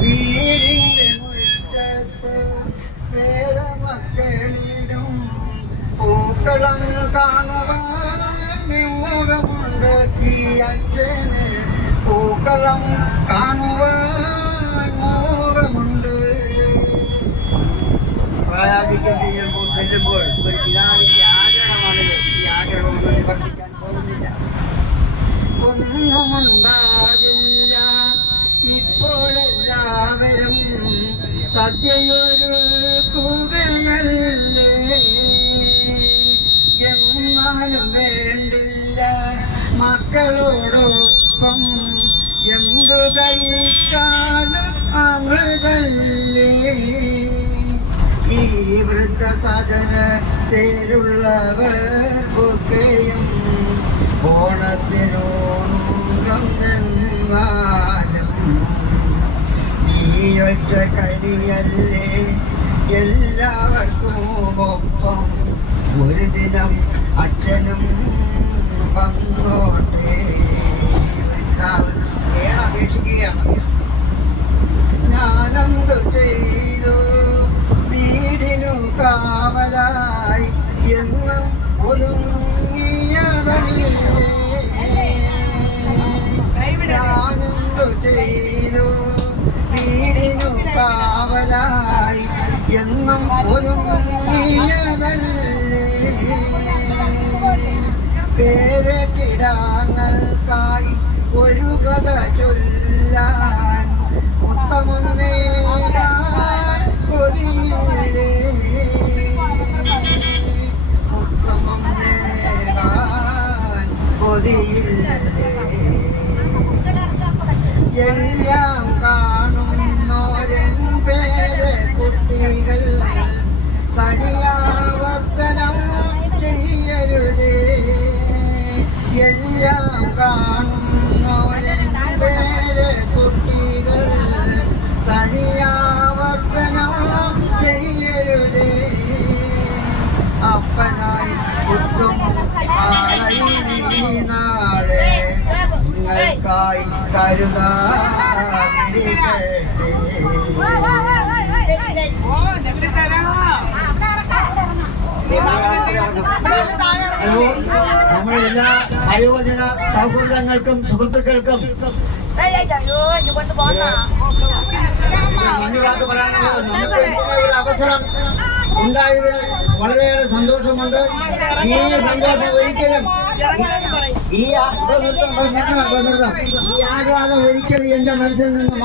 വീടിന്റെ മുറ്റത്ത് പേരമക്കളിടും പൂക്കളം കാണുവാൻ മോഹമുണ്ട് ഈ അച്ഛന് പൂക്കളം കാണുവാൻ മോഹമുണ്ട്. പ്രായാധിക്യം ചെല്ലുമ്പോൾ ഒരു പിതാവിന്റെ ആഗ്രഹമാണിത്. ഈ ആഗ്രഹമൊന്നും നിവർത്തിക്കാൻ പോകുന്നില്ല. ഒന്നുമുണ്ടാകില്ല ഇപ്പോഴെല്ലാവരും സദ്യയൊരുക്കുകയല്ലേ. എന്നാലും വേണ്ടില്ല മക്കളോടൊപ്പം എന്തു കഴിക്കാനും അമൃതല്ലേ. ഈ വൃദ്ധസദനത്തിലുള്ളവർക്കൊക്കെയും ഓണത്തിനോണെന്നാലും ഈ ഒറ്റ കരിയല്ലേ എല്ലാവർക്കും ഒപ്പം ഒരു ദിനം അച്ഛനും വന്നോട്ടെ. അപേക്ഷിക്കുകയാണ്. ഞാനെന്തു ചെയ്തു വീടിനു കാവലായി എന്നും ഒതുങ്ങിയതല്ലേ. ഞാനെന്തു ചെയ്തു വീടിനു കാവലായി എന്നും ഒതുങ്ങിയതല്ലേ. പേരക്കിടാങ്ങൾക്കായി ഒരു കഥ ചൊല്ലാൻ മുത്തമൊന്നേകാൻ കൊതിയില്ലേ. മുത്തമൊന്നേകാൻ കൊതിയില്ലേ. എല്ലാം കാണുന്നോരൻ പേരെ കുട്ടികൾ തനിയാവർത്തനം ചെയ്യരുതേ. എല്ലാം കാണുന്നോരൻ പേരെ കുട്ടികൾ തനിയാവർത്തനം ചെയ്യരുതേ. അപ്പനായി കുത്തും ആളയി നാളെ നിങ്ങൾക്കായി കരുതാതിരിക്കട്ടെ. ഹലോ, നമ്മുടെ എല്ലാ വയോജന സൗഹൃദങ്ങൾക്കും സുഹൃത്തുക്കൾക്കും നന്ദി വാക്ക് പറയാനുള്ളത്. നമുക്ക് ഒരു അവസരം ഉണ്ടായതിൽ വളരെയേറെ സന്തോഷമുണ്ട്. ഈ സന്തോഷം ഒരിക്കലും ഈ ആഹ്ലാദം ഒരിക്കലും എന്റെ മനസ്സിൽ നിന്ന്